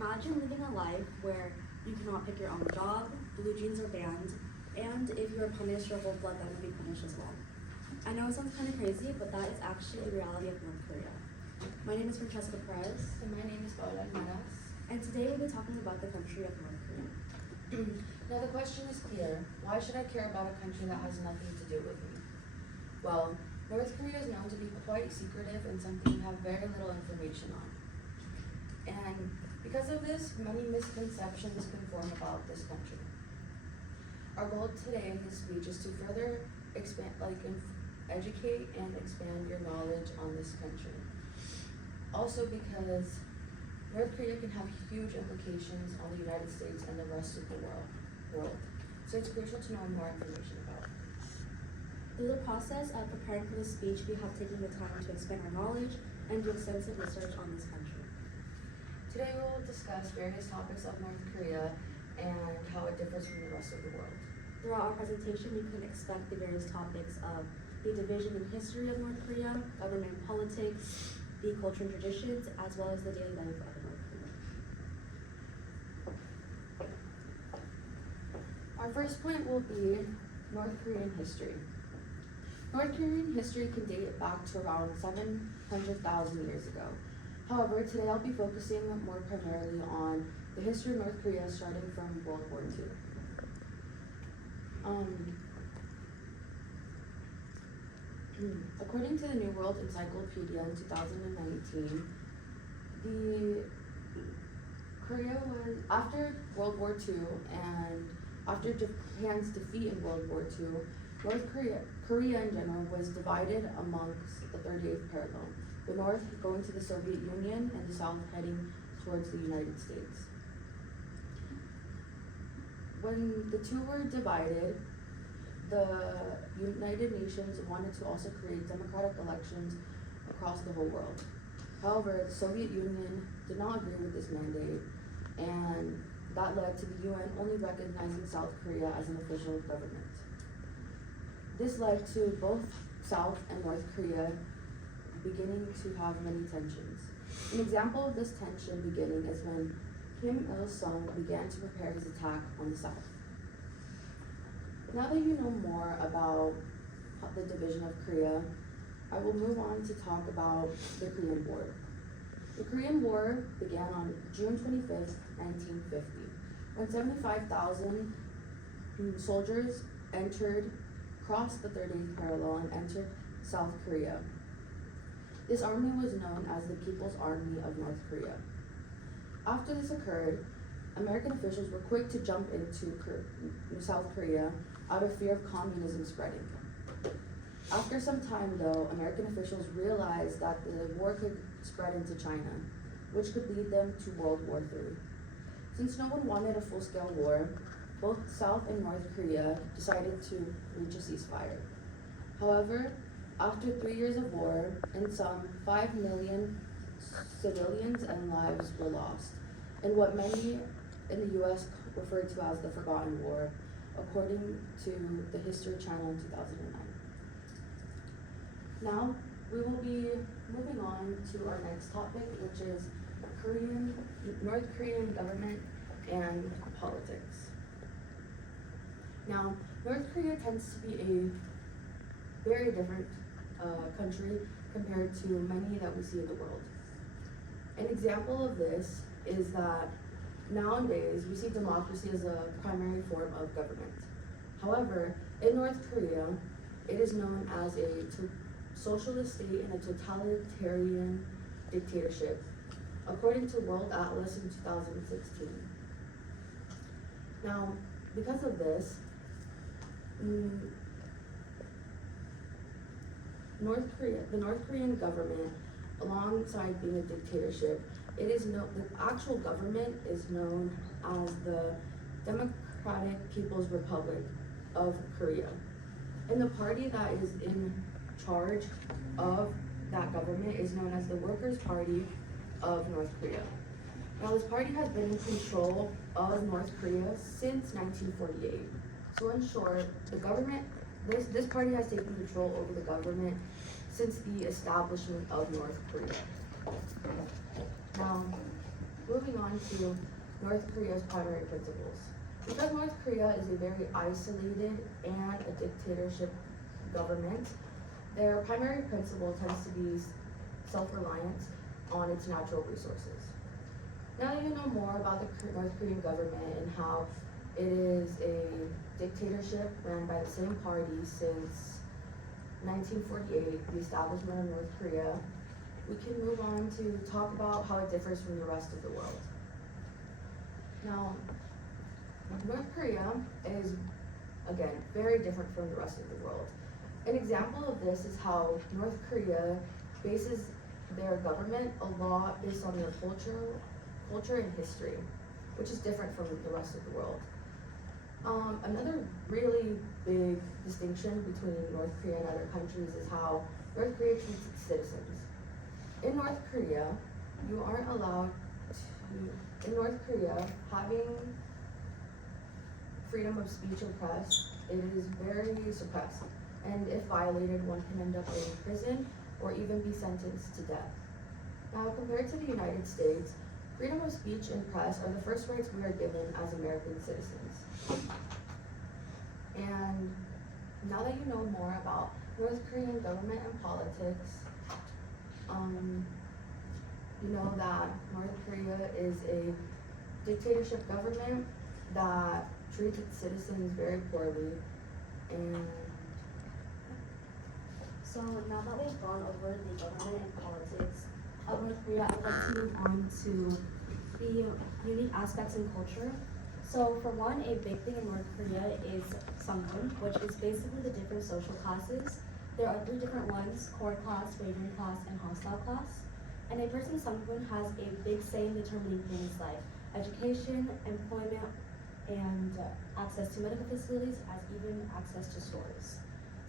Imagine living a life where you cannot pick your own job, blue jeans are banned, and if you are punished, your whole bloodline will be punished as well. I know it sounds kind of crazy, but that is actually the reality of North Korea. My name is Francesca Perez. And my name is Paula Maras. And today we'll be talking about the country of North Korea. Now the question is clear. Why should I care about a country that has nothing to do with me? Well, North Korea is known to be quite secretive and something we have very little information on. And because of this, many misconceptions can form about this country. Our goal today in this speech is to further educate and expand your knowledge on this country. Also because North Korea can have huge implications on the United States and the rest of the world. So it's crucial to know more information about it. Through the process of preparing for this speech, we have taken the time to expand our knowledge and do extensive research on this country. Today we will discuss various topics of North Korea and how it differs from the rest of the world. Throughout our presentation, you can expect the various topics of the division and history of North Korea, government and politics, the culture and traditions, as well as the daily life of North Korea. Our first point will be North Korean history. North Korean history can date back to around 700,000 years ago. However, today I'll be focusing more primarily on the history of North Korea starting from World War II. According to the New World Encyclopedia in 2019, Korea was, after World War II and after Japan's defeat in World War II, Korea in general was divided amongst the 38th parallel, the North going to the Soviet Union and the South heading towards the United States. When the two were divided, the United Nations wanted to also create democratic elections across the whole world. However, the Soviet Union did not agree with this mandate, and that led to the UN only recognizing South Korea as an official government. This led to both South and North Korea beginning to have many tensions. An example of this tension beginning is when Kim Il-sung began to prepare his attack on the South. Now that you know more about the division of Korea, I will move on to talk about the Korean War. The Korean War began on June 25th, 1950, when 75,000 soldiers crossed the 38th parallel and entered South Korea. This army was known as the People's Army of North Korea. After this occurred, American officials were quick to jump into South Korea out of fear of communism spreading. After some time though, American officials realized that the war could spread into China, which could lead them to World War III. Since no one wanted a full-scale war, both South and North Korea decided to reach a ceasefire. However, after 3 years of war, and some 5 million civilians and lives were lost, in what many in the US referred to as the Forgotten War, according to the History Channel in 2009. Now, we will be moving on to our next topic, which is North Korean government and politics. Now, North Korea tends to be a very different country compared to many that we see in the world. An example of this is that nowadays we see democracy as a primary form of government. However, in North Korea, it is known as a socialist state and a totalitarian dictatorship, according to World Atlas in 2016. Now, because of this, the North Korean government, alongside being a dictatorship, the actual government is known as the Democratic People's Republic of Korea. And the party that is in charge of that government is known as the Workers' Party of North Korea. Now, this party has been in control of North Korea since 1948. So in short, this party has taken control over the government since the establishment of North Korea. Now, moving moving on to North Korea's primary principles. Because North Korea is a very isolated and a dictatorship government, their primary principle tends to be self-reliance on its natural resources. Now that you know more about the North Korean government and how it is a dictatorship ran by the same party since 1948, the establishment of North Korea, we can move on to talk about how it differs from the rest of the world. Now, North Korea is, again, very different from the rest of the world. An example of this is how North Korea bases their government a lot based on their culture and history, which is different from the rest of the world. Another really big distinction between North Korea and other countries is how North Korea treats its citizens. In North Korea, you aren't allowed to, in North Korea, having freedom of speech or press, it is very suppressed. And if violated, one can end up in prison or even be sentenced to death. Now, compared to the United States, freedom of speech and press are the first rights we are given as American citizens. And now that you know more about North Korean government and politics, you know that North Korea is a dictatorship government that treats its citizens very poorly. And so now that we've gone over the government and politics of North Korea, I'd like to move on to the unique aspects in culture. So for one, a big thing in North Korea is Sangmun, which is basically the different social classes. There are 3 different ones: core class, wagering class, and hostile class. And a person's Sangmun has a big say in determining things like education, employment, and access to medical facilities, as even access to stores.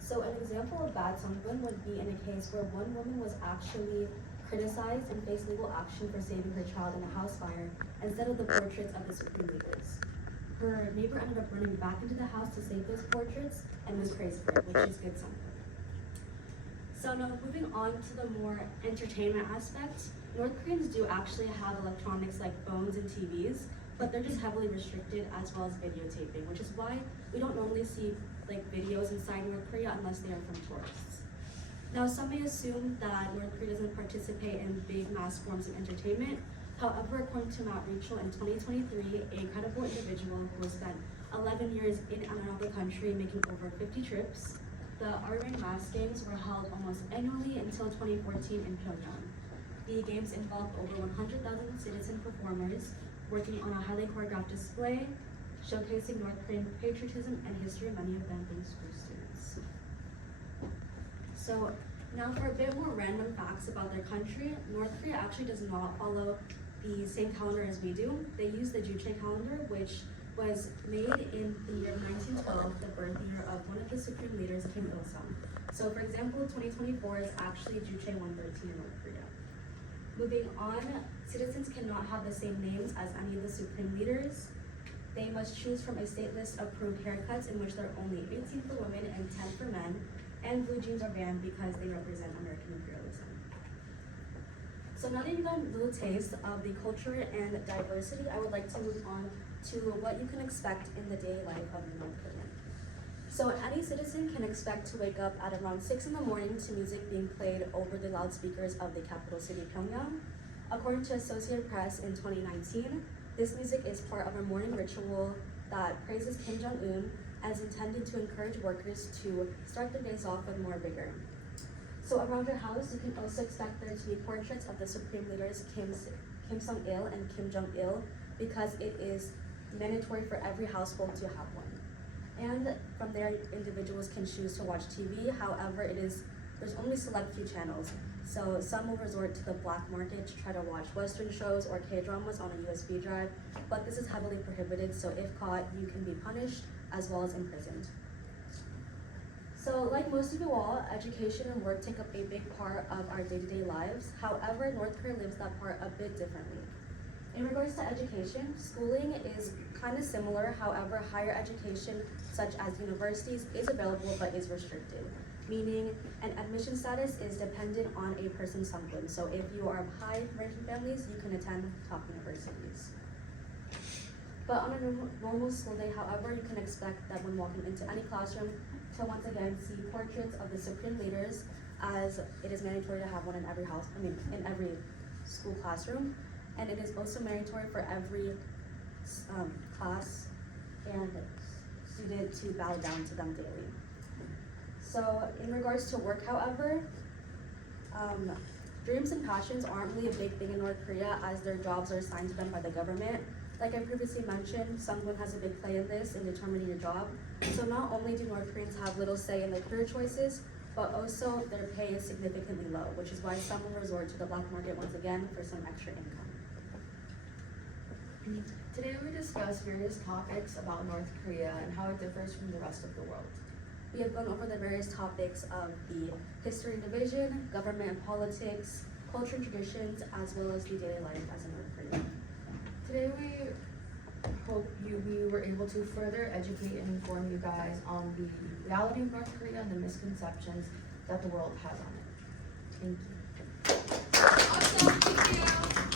So an example of bad Sangmun would be in a case where one woman was actually criticized and faced legal action for saving her child in a house fire instead of the portraits of the supreme leaders. Her neighbor ended up running back into the house to save those portraits and was praised for it, which is good Sangmun. So now moving on to the more entertainment aspect, North Koreans do actually have electronics like phones and TVs, but they're just heavily restricted, as well as videotaping, which is why we don't normally see like videos inside North Korea unless they are from tourists. Now, some may assume that North Korea doesn't participate in big mass forms of entertainment. However, according to Matt Rachel in 2023, a credible individual who has spent 11 years in and out of the country making over 50 trips, the Army Mass Games were held almost annually until 2014 in Pyongyang. The games involved over 100,000 citizen performers working on a highly choreographed display, showcasing North Korean patriotism and history, many of them being school students. So now for a bit more random facts about their country, North Korea actually does not follow the same calendar as we do. They use the Juche calendar, which was made in the year 1912, the birth year of one of the supreme leaders, Kim Il-sung. So for example, 2024 is actually Juche 113 in North Korea. Moving on, citizens cannot have the same names as any of the supreme leaders. They must choose from a state list of approved haircuts in which there are only 18 for women and 10 for men, and blue jeans are banned because they represent American imperialism. So now that you've gotten a little taste of the culture and diversity, I would like to move on to what you can expect in the daily life of the North Korean. So any citizen can expect to wake up at around 6 in the morning to music being played over the loudspeakers of the capital city, Pyongyang. According to Associated Press in 2019, this music is part of a morning ritual that praises Kim Jong-un as intended to encourage workers to start the days off with more vigor. So around your house, you can also expect there to be portraits of the supreme leaders Kim Sung-il and Kim Jong-il, because it is mandatory for every household to have one. And from there, individuals can choose to watch TV. However, there's only select few channels. So some will resort to the black market to try to watch Western shows or K-dramas on a USB drive, but this is heavily prohibited, so if caught, you can be punished as well as imprisoned. So like most of you all, education and work take up a big part of our day-to-day lives. However, North Korea lives that part a bit differently. In regards to education, schooling is kind of similar. However, higher education, such as universities, is available but is restricted. meaning an admission status is dependent on a person's Sanggun. So if you are of high-ranking families, you can attend top universities. But on a normal school day, however, you can expect that when walking into any classroom to once again see portraits of the supreme leaders, as it is mandatory to have one in every in every school classroom, and it is also mandatory for every class and student to bow down to them daily. So in regards to work, however, dreams and passions aren't really a big thing in North Korea, as their jobs are assigned to them by the government. Like I previously mentioned, Sangwon has a big play in this in determining your job. So not only do North Koreans have little say in their career choices, but also their pay is significantly low, which is why some will resort to the black market once again for some extra income. Today we discuss various topics about North Korea and how it differs from the rest of the world. We have gone over the various topics of the history and division, government and politics, culture and traditions, as well as the daily life as in North Korea. Today we hope we were able to further educate and inform you guys on the reality of North Korea and the misconceptions that the world has on it. Thank you. Awesome, thank you.